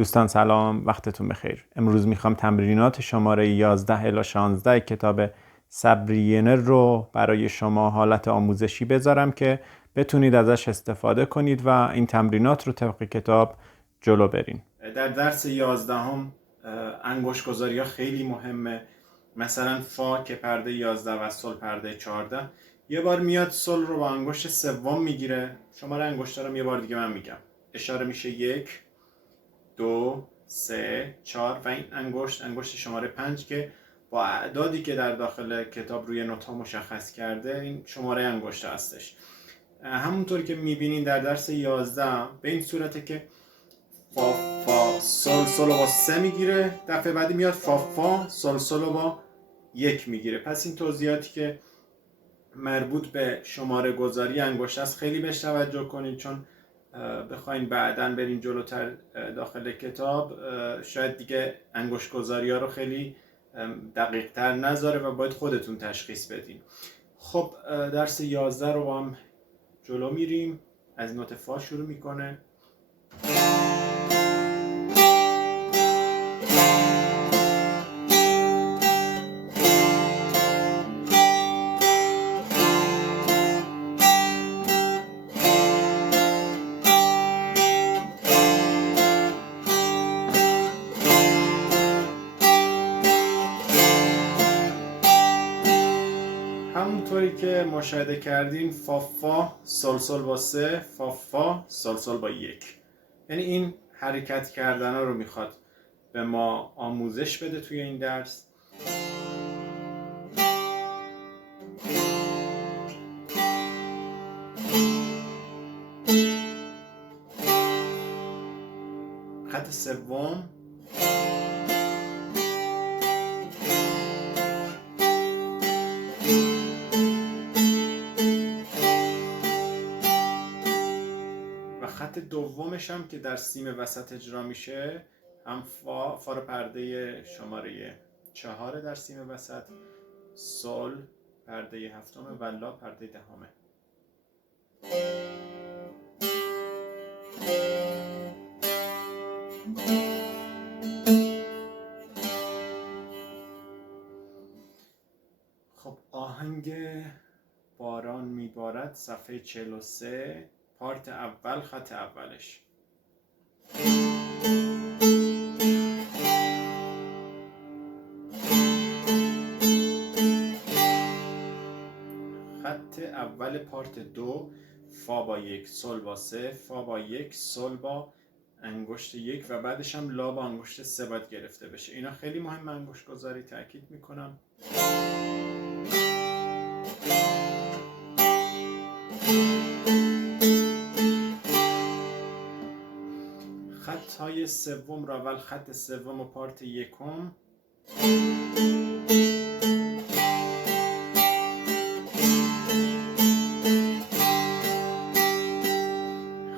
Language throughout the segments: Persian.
دوستان سلام، وقتتون بخیر. امروز میخوام تمرینات شماره 11 الی 16 کتاب صبرینر رو برای شما حالت آموزشی بذارم که بتونید ازش استفاده کنید و این تمرینات رو طبق کتاب جلو برین. در درس 11 انگشت گذاری ها خیلی مهمه. مثلا فا که پرده 11 و سل پرده 14 یه بار میاد سل رو با انگشت سوم میگیره. شماره انگشتا رو یه بار دیگه من میگم. اشاره میشه 1 2 3 4 و این انگشت شماره 5 که با اعدادی که در داخل کتاب روی نوت‌ها مشخص کرده این شماره انگشت هستش. همونطور که میبینین در درس 11 به این صورته که فا فا سل سل با 3 میگیره، دفعه بعدی میاد فا فا سل سل با 1 میگیره. پس این توضیحاتی که مربوط به شماره گذاری انگشت است خیلی بهش توجه کنید، چون بخواین بعداً برین جلوتر داخل کتاب شاید دیگه انگشت گذاری ها رو خیلی دقیق تر نذاره و باید خودتون تشخیص بدین. خب درس 11 رو با هم جلو میریم. از نوت فا شروع میکنه. همونطوری که مشاهده کردین فا فا سل سل با 3 فا فا سل سل با 1. یعنی این حرکت کردن ها رو میخواد به ما آموزش بده توی این درس. خط سوم و خط دومش هم که در سیم وسط اجرا میشه، هم فا رو پرده شماره 4 در سیم وسط، سل پرده 7 و لا پرده 10. خب آهنگ باران میبارد صفحه 43 پارت اول خط اولش. خط اول پارت 2 فا با 1 سل با 3 فا با 1 سل با انگشت 1 و بعدش هم لا با انگشت 3 باید گرفته بشه. اینا خیلی مهم انگشت گذاری، تاکید میکنم. خط های سوم رو اول خط سوم و پارت یکم،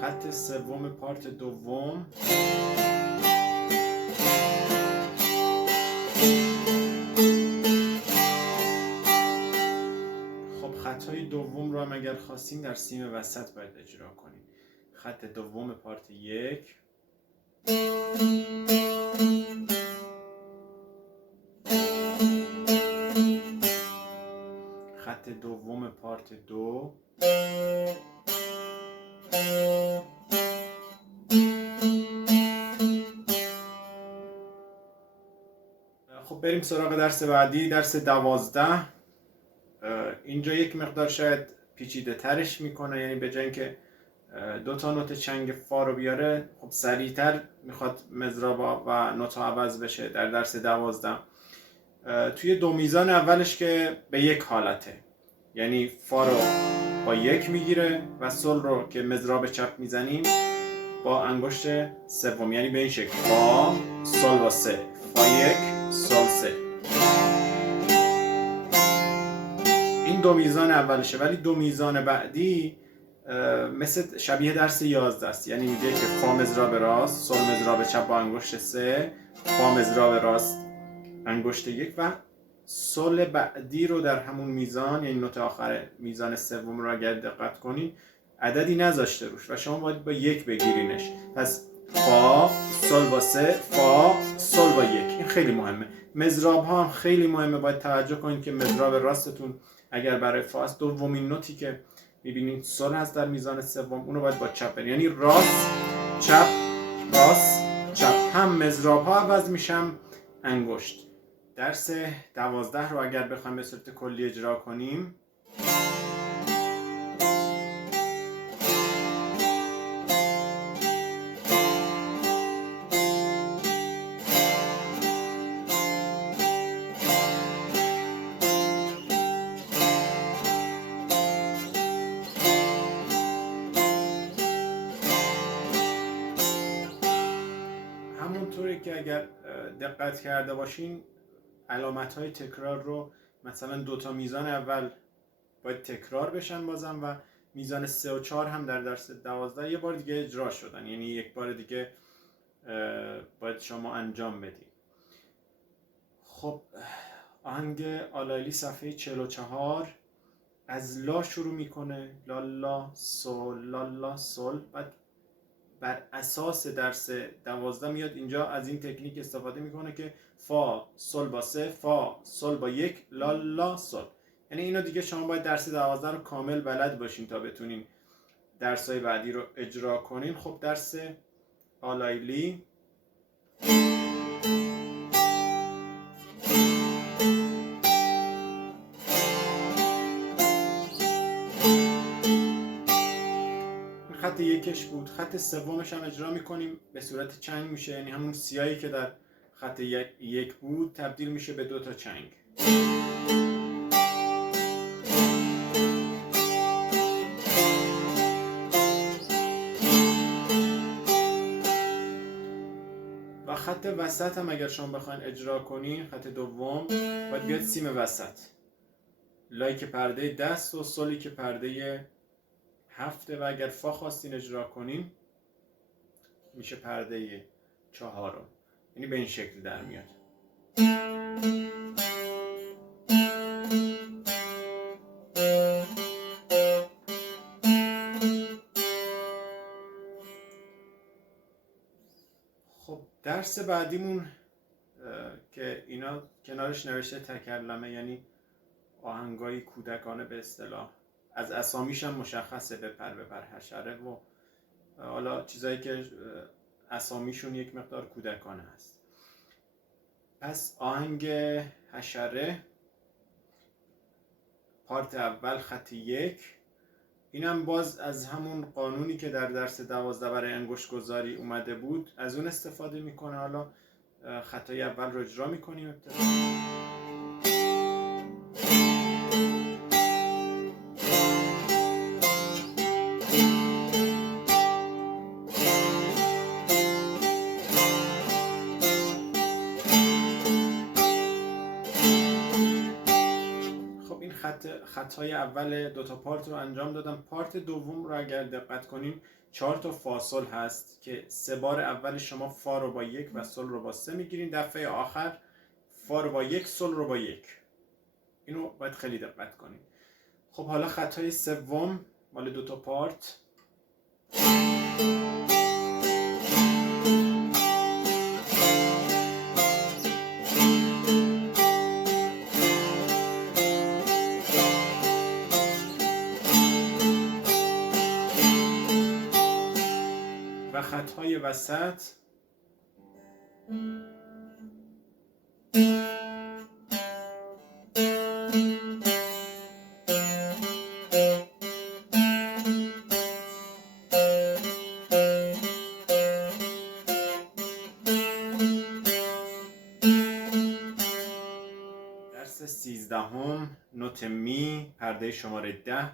خط سوم پارت دوم، خب خطای دوم رو هم اگر خواستین در سیم وسط باید اجرا کنیم. خط دوم پارت 1، خط دوم پارت 2، خب بریم سراغ درس بعدی، درس 12. اینجا یک مقدار شاید پیچیده ترش میکنه، یعنی به جای اینکه 2 تا نوت چنگ فا رو بیاره، خب سریعتر میخواد مضراب و نوت عوض بشه. در درس 12 توی دو میزان اولش که به یک حالته، یعنی فا رو با 1 میگیره و سل رو که مضراب چپ میزنیم با انگشت سوم، یعنی به این شکل فا سل با 3 فا 1 سل 3. این دو میزان اولشه، ولی دو میزان بعدی مثل شبیه درس 11 است، یعنی میگه که فا مضراب راست سل مضراب چپ با انگشت 3 فا مضراب راست انگشت 1 و سل بعدی رو در همون میزان، یعنی نوت آخر میزان سوم رو اگر دقت کنین عددی نذاشته روش و شما باید با 1 بگیرینش. پس فا، سل با سه، فا، سل با یک. این خیلی مهمه. مضراب ها هم خیلی مهمه، باید توجه کنید که مضراب راستتون اگر برای فا است، دومین نوتی که میبینید سل هست در میزان سوم، اونو باید با چپ برید، یعنی راست چپ راست چپ. هم مضراب ها عوض میشن، انگشت. درس 12 رو اگر بخوایم به صورت کلی اجرا کنیم، همونطوری که اگر دقت کرده باشین علامت‌های تکرار رو، مثلا دوتا میزان اول باید تکرار بشن بازم، و میزان 3 و 4 هم در درس 12 یه بار دیگه اجرا شدن، یعنی یک بار دیگه باید شما انجام بدید. خب آهنگ آلایلی صفحه 44 از لا شروع میکنه، لا لا سول لا لا سول. بعد بر اساس درس 12 میاد اینجا از این تکنیک استفاده میکنه که فا سل با سه، فا سل با یک، لا لا سل. یعنی اینو دیگه شما باید درس 12 رو کامل بلد باشین تا بتونین درسای بعدی رو اجرا کنین. خب درس آلایلی خط یکش بود. خط سومش هم اجرا میکنیم به صورت چنگ میشه، یعنی همون سیایی که در خط یک بود تبدیل میشه به 2 تا چنگ. و خط وسط هم اگر شما بخواین اجرا کنین، خط دوم باید بیاد سیم وسط، لایی که پرده دست و سولی که پرده هفته، و اگر فا خواستین اجرا کنین میشه پرده 4، یعنی به این شکل در میاد. خب درس بعدیمون که اینا کنارش نوشته تکلمه، یعنی آهنگای کودکانه به اصطلاح، از اسامیش هم مشخصه، بپر بپر حشره و حالا چیزایی که اسامیشون یک مقدار کودکانه هست. پس آهنگ حشره پارت اول خط 1، اینم باز از همون قانونی که در درس 12 برای انگشت گذاری اومده بود از اون استفاده میکنه. حالا خطای اول رو اجرا میکنیم. خب این خطای اول 2 تا پارت رو انجام دادم. پارت دوم رو اگر دقت کنیم 4 تا فاصل هست که 3 بار اول شما فا رو با 1 و سل رو با 3 میگیرین، دفعه آخر فا رو با 1، سل رو با 1. اینو باید خیلی دقت کنیم. خب حالا خطای سوم مال 2 تا پارت، و خطهای وسط درس 13 نوت می پرده شماره 10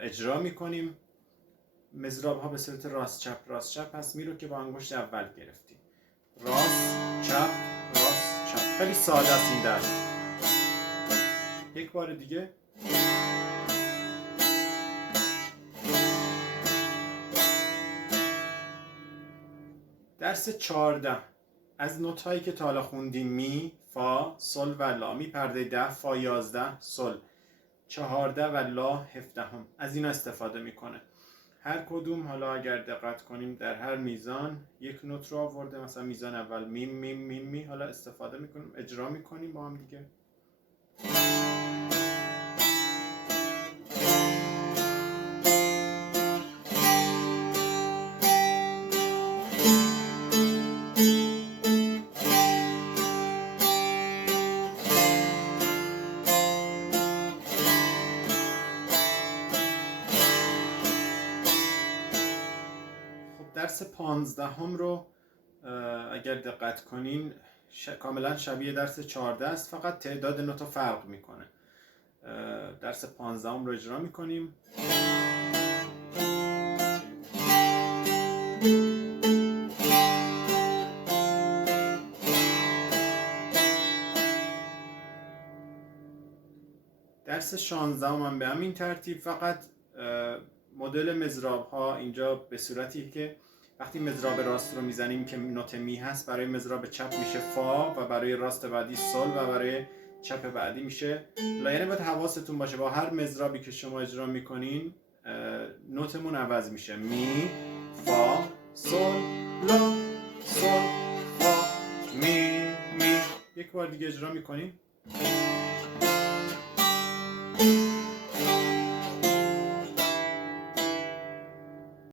اجرا میکنیم. مضراب ها به صورت راست چپ راست چپ هست. می رو که با انگشت اول گرفتیم، راست چپ راست چپ. خیلی ساده است این درس. یک بار دیگه. درس 14 از نوت هایی که تا حالا خوندیم، می، فا، سل و لا. می پرده 10، فا 11، سل 14 و لا 17 از اینا استفاده میکنه. هر کدوم حالا اگر دقت کنیم در هر میزان یک نوت رو آورده. مثلا میزان اول میم میم میم می، حالا استفاده میکنیم اجرا میکنیم با هم دیگه. درس 15 رو اگر دقت کنین کاملا شبیه درس 14 است، فقط تعداد نوتا فرق میکنه. درس 15 رو اجرا میکنیم. درس 16 هم به همین ترتیب، فقط مدل مضراب ها اینجا به صورتی که وقتی مضراب راست رو میزنیم که نوت می هست، برای مضراب چپ میشه فا و برای راست بعدی سل و برای چپ بعدی میشه لا. یعنی باید حواستون باشه با هر مضرابی که شما اجرا میکنین نوتمون عوض میشه. می، فا، سل، لا، سل، فا، می، می. یک بار دیگه اجرا میکنیم.